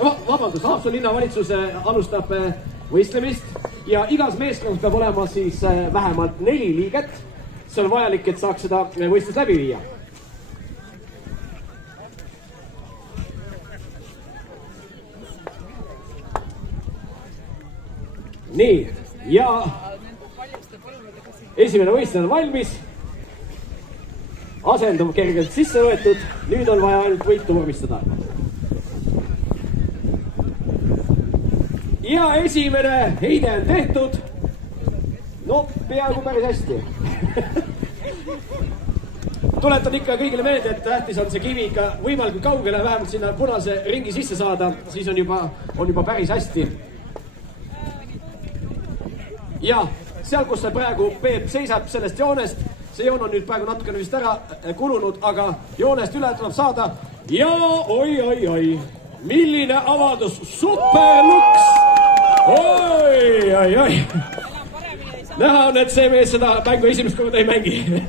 vabandust, Haapsalu linnavalitsus alustab võistlemist ja igas meeskonnas peab olema siis vähemalt 4 liiget. See on vajalik, et saaks seda võistlust läbi viia. Nii, ja esimene võistlus on valmis. Asendub kergelt sisse võetud, nüüd on vaja ainult võitu vormistada. Ja esimene heide on tehtud. No, peaaegu päris hästi. Tuletan ikka kõigile meelde, et tähtis on see kivi ikka võimalikult kaugele, vähemalt sinna punase ringi sisse saada, siis on juba päris hästi. Ja seal, kus see praegu Peep seisab sellest joonest, see joon on nüüd praegu natukene vist ära kulunud, aga joonest üle tuleb saada. Ja oi, milline avaldus, superluks! Oi. Näha on, et see mees seda mängu esimest korda ei mängi.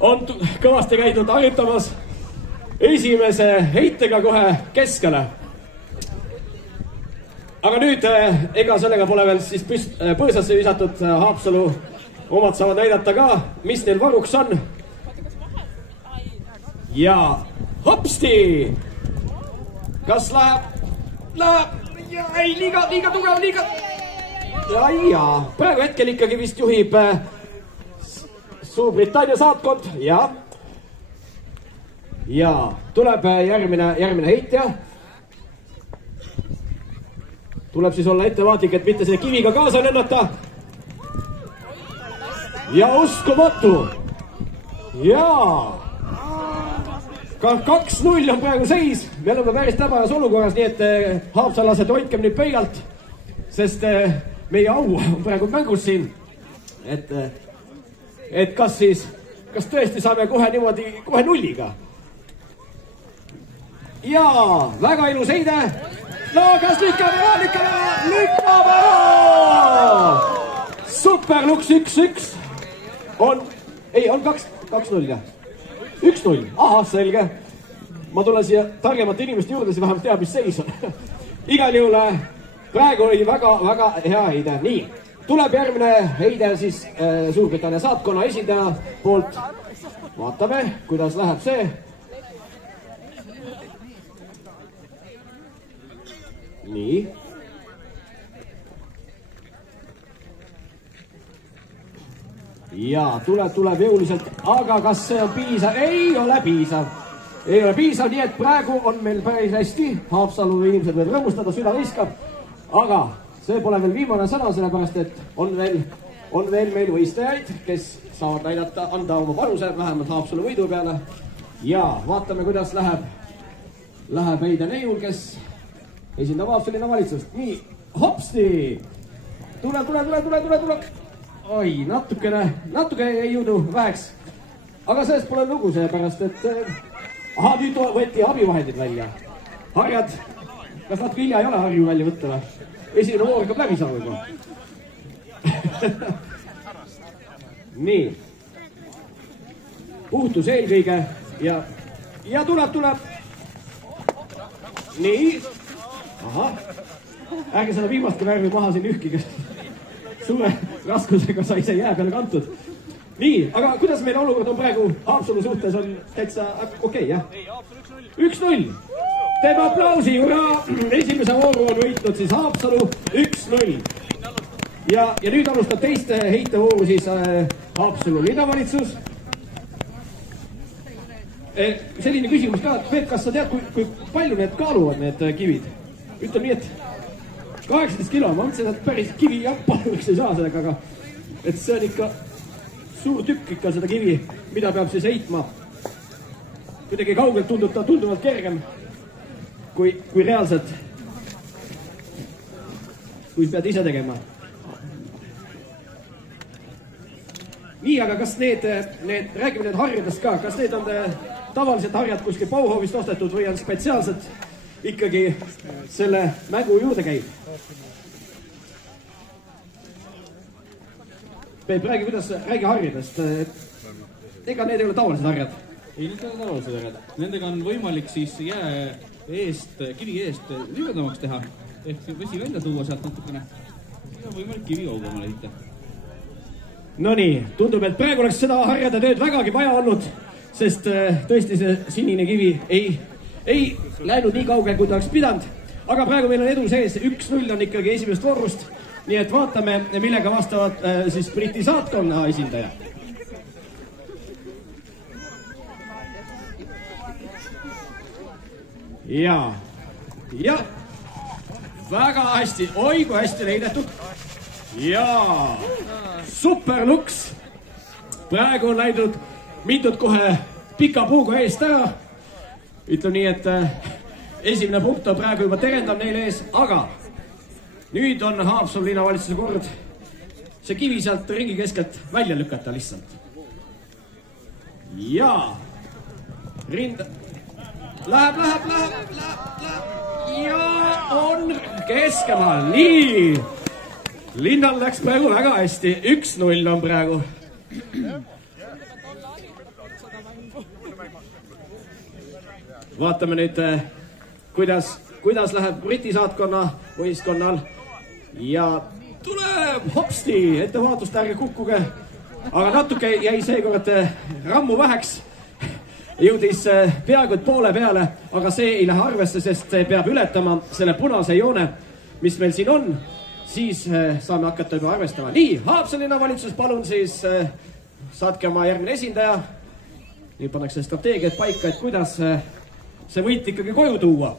On kõvasti käidud harjutamas esimese heitega kohe keskele. Aga nüüd, ega sellega pole veel siis põõsasse visatud. Haapsalu omad saavad näidata ka, mis neil varuks on. Ja hopsti! Kas läheb? Ei, liiga tugev. Ja, praegu hetkel ikkagi vist juhib Suurbritannia saatkond. Ja tuleb järgmine heitja. Tuleb siis olla ettevaatlik, et mitte selle kiviga kaasa lennata. Ja uskumatu. Ja 2-0 on praegu seis. Me oleme päris täbajas olukorras, nii et haapsalased hoidkem nüüd peigalt, sest meie au on praegu mängus siin. Et kas tõesti saame kohe niimoodi, kohe nulliga. Ja väga ilus heide. No kas lükkab ära! Superluks 1-1. On 2-0. 1-0. Aha, selge. Ma tulen siia targemate inimeste juurde, siis vähemalt teab, mis seis on. Igal juhul praegu oli väga hea heide. Nii, tuleb järgmine heide siis Suurbritannia saatkonna esindaja poolt. Vaatame, kuidas läheb see. Nii. Ja tuleb jõuliselt, aga kas see on piisav? Ei ole piisav, nii et praegu on meil päris hästi. Haapsalu inimesed veel rõõmustada, süda viskab. Aga see pole veel viimane sõna, sellepärast et on veel meil võistlejaid, kes saavad näidata, anda oma panuse vähemalt Haapsalu võidu peale. Ja vaatame, kuidas läheb heide neiul, kes esindab Haapsalu linnavalitsust. Nii, hopsti! Tule! Oi, natuke ei jõudu väheks. Aga sellest pole lugu, sellepärast, et nüüd võeti abivahendid välja. Harjad, kas natuke hilja ei ole harju välja võtta või? Esimene voor hakkab läbi saama juba. Nii. Puhtus eelkõige ja tuleb. Nii. Aha. Ärge seda viimastki värvi maha siin ühkige. Suure raskusega sai see jää peale kantud. Nii, aga kuidas meil olukord on praegu Haapsalu suhtes on täitsa okei, jah? 1-0. Teeme aplausi, ura! Esimese vooru on võitnud siis Haapsalu 1-0. Ja nüüd alustab teiste heitevooru siis Haapsalu linnavalitsus. Selline küsimus ka, Peep, kas sa tead, kui palju need kaaluvad, need kivid? Ütleme nii, et 18 kilo, ma mõtlesin, et päris kivi paljuks ei saa sellega, aga et see on ikka suur tükk ikka seda kivi, mida peab siis heitma. Kuidagi kaugelt tundub ta tunduvalt kergem kui reaalselt, kui pead ise tegema. Nii, aga kas räägime need harjadest ka, kas need on tavaliselt harjad kuskil Bauhausist ostetud või on spetsiaalselt ikkagi selle mängu juurde käib? Peep, räägi harjadest. Ega need ei ole tavalised harjad? Ei, need ei ole tavalised harjad. Nendega on võimalik siis kivi eest lühedamaks teha, ehk vesi välja tuua sealt natukene. Ja on võimalik kivi kaugemale liita. Nonii, tundub, et praegu oleks seda harjade tööd vägagi vaja olnud, sest tõesti see sinine kivi ei läinud nii kaugele, kui ta oleks pidanud. Aga praegu meil on edu sees, 1-0 on ikkagi esimest voorust. Nii et vaatame, millega vastavad siis Briti saatkonna esindaja. Ja väga hästi, oi kui hästi leidetud. Ja super luks. Praegu on läinud mindud kohe pika puuga eest ära. Ütleme nii, et esimene punkt on praegu juba terendab neil ees, aga nüüd on Haapsalu linnavalitsuse kord see kivi sealt ringi keskelt välja lükata lihtsalt. Ja rind läheb ja on keskemaal. Nii, linnal läks praegu väga hästi, 1-0 on praegu. Vaatame nüüd, kuidas läheb Briti saatkonna võistkonnal. Ja tuleb hopsti, ettevaatust, ärge kukkuge. Aga natuke jäi seekord rammu väheks. Jõudis peaaegu et poole peale, aga see ei lähe arvesse, sest peab ületama selle punase joone, mis meil siin on. Siis saame hakata juba arvestama. Nii, Haapsalu linnavalitsus, palun siis saatke oma järgmine esindaja. Nii pannakse strateegiat paika, et kuidas see võit ikkagi koju tuua.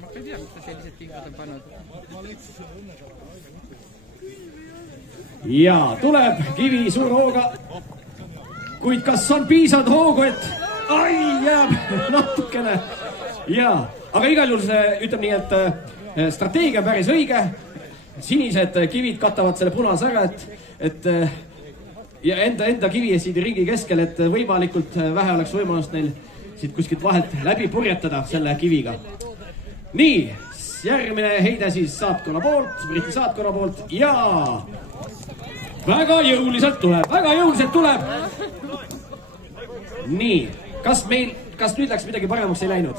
Ma ei tea, mis ta sellised pingad on pannud. Ja tuleb kivi suur hooga. Kuid kas on piisanud hoogu, et jääb natukene. Ja, aga igal juhul see ütleb nii, et strateegia on päris õige. Sinised kivid katavad selle punase ära, et ja enda kivi siin ringi keskel, et võimalikult vähe oleks võimalust neil siit kuskilt vahelt läbi purjetada selle kiviga. Nii, järgmine heide siis saatkonna poolt, Briti saatkonna poolt ja väga jõuliselt tuleb. Nii, kas nüüd läks midagi paremaks ei läinud?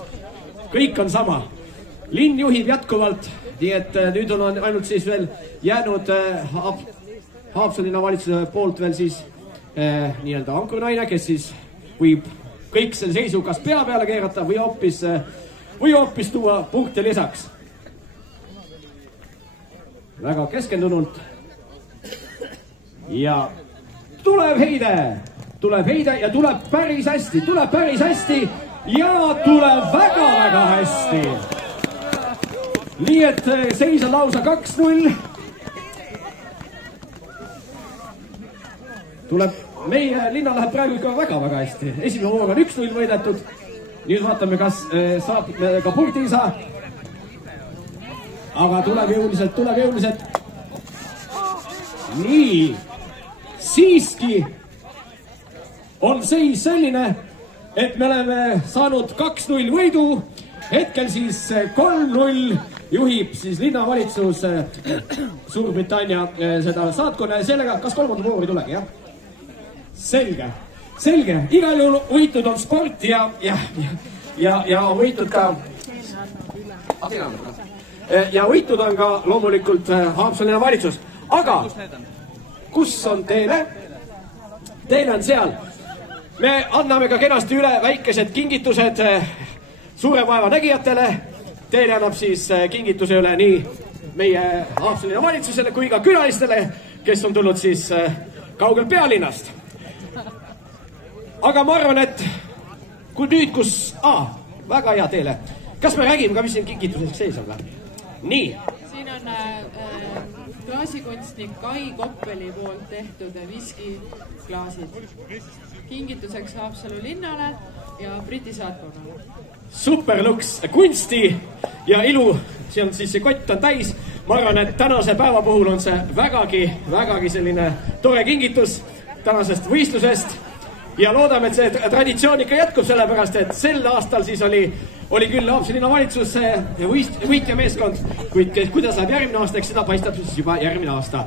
Kõik on sama. Linn juhib jätkuvalt, nii et nüüd on ainult siis veel jäänud Haapsalu linnavalitsuse poolt veel siis nii-öelda ankurnaine, kes siis võib kõik selle seisu kas pea peale keerata või hoopis tuua punkte lisaks. Väga keskendunult. Ja tuleb heide ja tuleb päris hästi ja tuleb väga hästi. Nii et seis on lausa 2-0. Meie linna läheb praegu ikka väga hästi. Esimene hoog on 1-0 võidetud. Nüüd vaatame, kas saab ka punkti ei saa. Aga tuleb jõuliselt. Nii, siiski on seis selline, et me oleme saanud 2-0 võidu. Hetkel siis 3-0 juhib siis linnavalitsus Suurbritannia seda saatkonna ja sellega, kas kolmanda vooru ei tulegi, jah? Selge. Igal juhul võitud on sport ja võitud ka võitud on ka loomulikult Haapsalu linnavalitsus. Aga kus on Teele? Teele on seal. Me anname ka kenasti üle väikesed kingitused suure vaeva nägijatele. Teele annab siis kingituse üle nii meie Haapsalu linnavalitsusele kui ka külalistele, kes on tulnud siis kaugelt pealinnast. Aga ma arvan, et kui nüüd, väga hea Teele. Kas me räägime ka, mis siin kingituseks sees on? Nii. Siin on klaasikunstnik Kai Koppeli poolt tehtud viskiklaasid. Kingituseks Haapsalu linnale ja Briti saatkonnale. Superluks, kunsti ja ilu. See on siis see kott on täis. Ma arvan, et tänase päeva puhul on see vägagi selline tore kingitus tänasest võistlusest. Ja loodame, et see traditsioon ikka jätkub sellepärast, et sel aastal siis oli küll Haapsalu linnavalitsus võitja meeskond, kuid kuidas läheb järgmine aasta, eks seda paistab siis juba järgmine aasta.